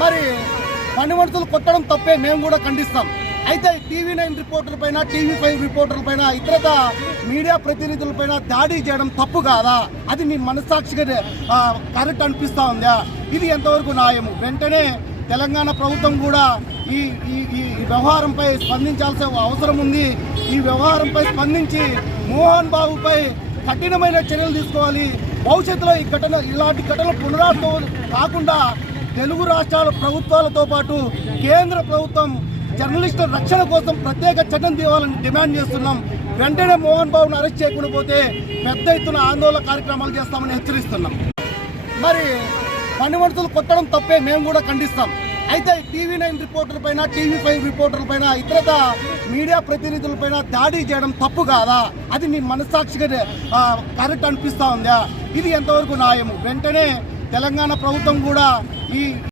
మరి పని మనుషులు కొట్టడం తప్పే మేము కూడా ఖండిస్తాం. అయితే టీవీ నైన్ రిపోర్టర్ పైన టీవీ ఫైవ్ రిపోర్టర్ల పైన ఇతరత మీడియా ప్రతినిధులపైన దాడి చేయడం తప్పు కాదా? అది నీ మనస్సాక్షిగా కరెక్ట్ అనిపిస్తూ ఉందా? ఇది ఎంతవరకు న్యాయము? వెంటనే తెలంగాణ ప్రభుత్వం కూడా ఈ ఈ ఈ ఈ వ్యవహారంపై స్పందించాల్సిన అవసరం ఉంది. ఈ వ్యవహారంపై స్పందించి మోహన్ బాబుపై కఠినమైన చర్యలు తీసుకోవాలి. భవిష్యత్తులో ఈ ఘటన ఇలాంటి ఘటనలు పునరావృతం కాకుండా తెలుగు రాష్ట్రాల ప్రభుత్వాలతో పాటు కేంద్ర ప్రభుత్వం జర్నలిస్టుల రక్షణ కోసం ప్రత్యేక చట్టం తేవాలని డిమాండ్ చేస్తున్నాం. వెంటనే మోహన్ బాబును అరెస్ట్ చేయకుండా పోతే పెద్ద ఎత్తున ఆందోళన కార్యక్రమాలు చేస్తామని హెచ్చరిస్తున్నాం. మరి పని మనుషులు కొట్టడం తప్పే మేము కూడా ఖండిస్తాం. అయితే టీవీ నైన్ రిపోర్టర్ పైన టీవీ ఫైవ్ రిపోర్టర్ల పైన ఇతరత మీడియా ప్రతినిధుల పైన దాడి చేయడం తప్పు కాదా? అది మీ మనస్సాక్షిగా కరెక్ట్ అనిపిస్తూ ఉందా? ఇది ఎంతవరకు న్యాయము? వెంటనే తెలంగాణ ప్రభుత్వం కూడా ఈ